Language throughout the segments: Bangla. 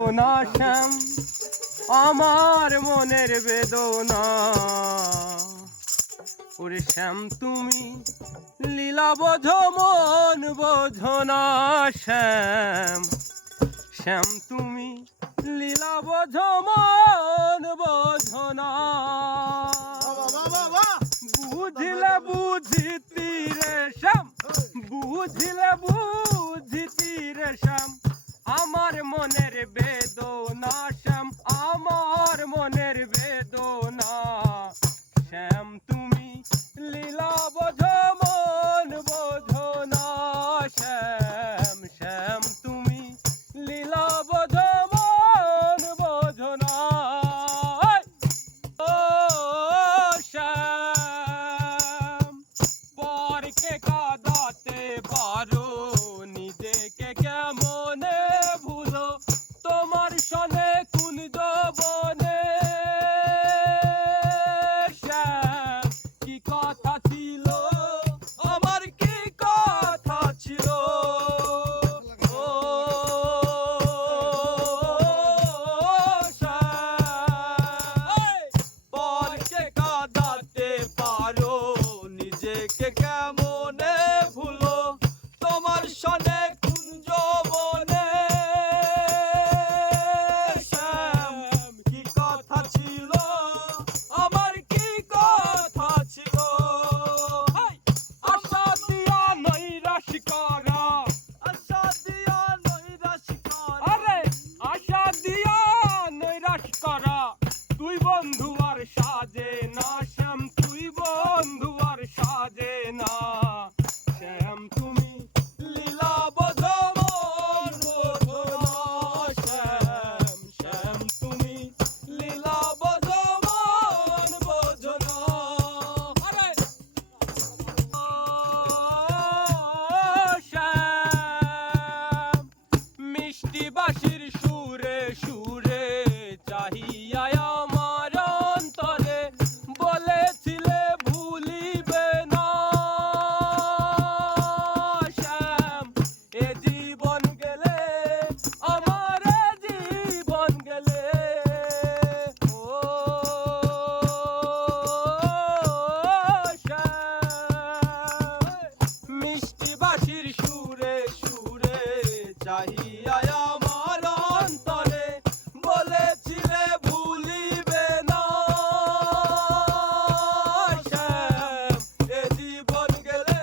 না শ্যাম আমার মনের বেদনা, ওরে শ্যাম তুমি লীলা বোঝো মন বোঝো না। শ্যাম শ্যাম তুমি লীলা বোঝো মন বোঝো না। বুঝিলে বুঝিতি রে শ্যাম, বুঝিলে বুঝিতি রে শ্যাম আমার মনের বেদনা। শ্যাম আমার মনের বেদনা। শ্যাম তুমি লীলা বোঝো মন বোঝো না। শ্যাম শ্যাম তুমি লীলা বোঝো মন বোঝো না। ও শ্যাম পরকে কাঁদাতে পারো, নিজেকে কেমনে ভুলো তোমার সনে কুঞ্জ বনে। শ্যাম কি কথা ছিল আমার, কি কথা ছিল। ও শ্যাম পরকে কাঁদাতে পারো, নিজেকে কেমনে ভুলো তোমার সনে কুঞ্জ বনে। শ্যাম কি কথা ছিল আমার, কি কথা ছিল। আশা দিয়া নৈরাশ করা, আশা দিয়া নৈরাশ করা, আরে আশা দিয়া নৈরাশ করা তুই বন্ধু আর সাজে না। শ্যাম তুই বন্ধু আর সাজে না। শ্যাম তুমি লীলা বোঝো মন বোঝো না। শ্যাম শ্যাম তুমি লীলা বোঝো মন বোঝো না। আরে শ্যাম মিষ্টি বাঁশির সুরে সুরে চাহিয়া আমার অন্তরে বলেছিলে ভুলিবে না। শ্যাম এ জীবন গেলে আমার এ জীবন গেলে। ও শ্যাম মিষ্টি বাঁশির সুরে সুরে চাহিয়া আমার অন্তরে বলেছিলে ভুলিবে না। শ্যাম এ জীবন গেলে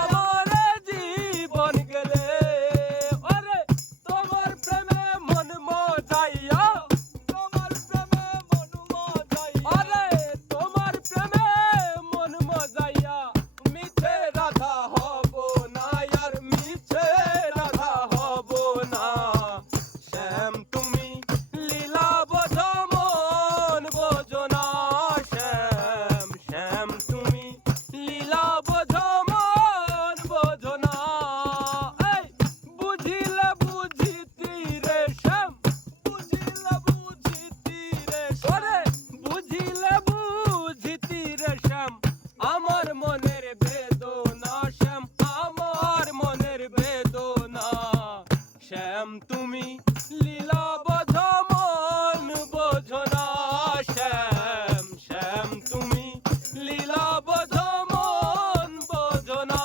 আমার এ জীবন গেলে। আরে তোমার প্রেমে মন মজাইয়া, তোমার প্রেমে মন মজাইয়া, আরে তোমার প্রেমে মন মজাইয়া মিছে রাধা হব না, আর মিছে রাধা হব না। শ্যাম তুমি লীলা বোঝো মন বোঝো না। শ্যাম শ্যাম তুমি লীলা বোঝো মন বোঝো না। এই বুঝিলে বুঝিতি রে শ্যাম, বুঝিলে বুঝিতি রে ওরে বুঝিলে বুঝিতি রে শ্যাম আমার মনের বেদনা। শ্যাম আমার মনের বেদনা। শ্যাম তুমি লীলা বোঝো মন বোঝো না। শ্যাম শ্যাম তুমি লীলা বোঝো মন বোঝো না।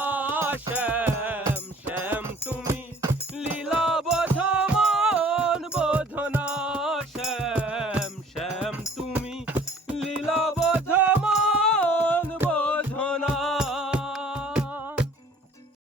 শ্যাম শ্যাম তুমি লীলা বোঝো মন বোঝো না।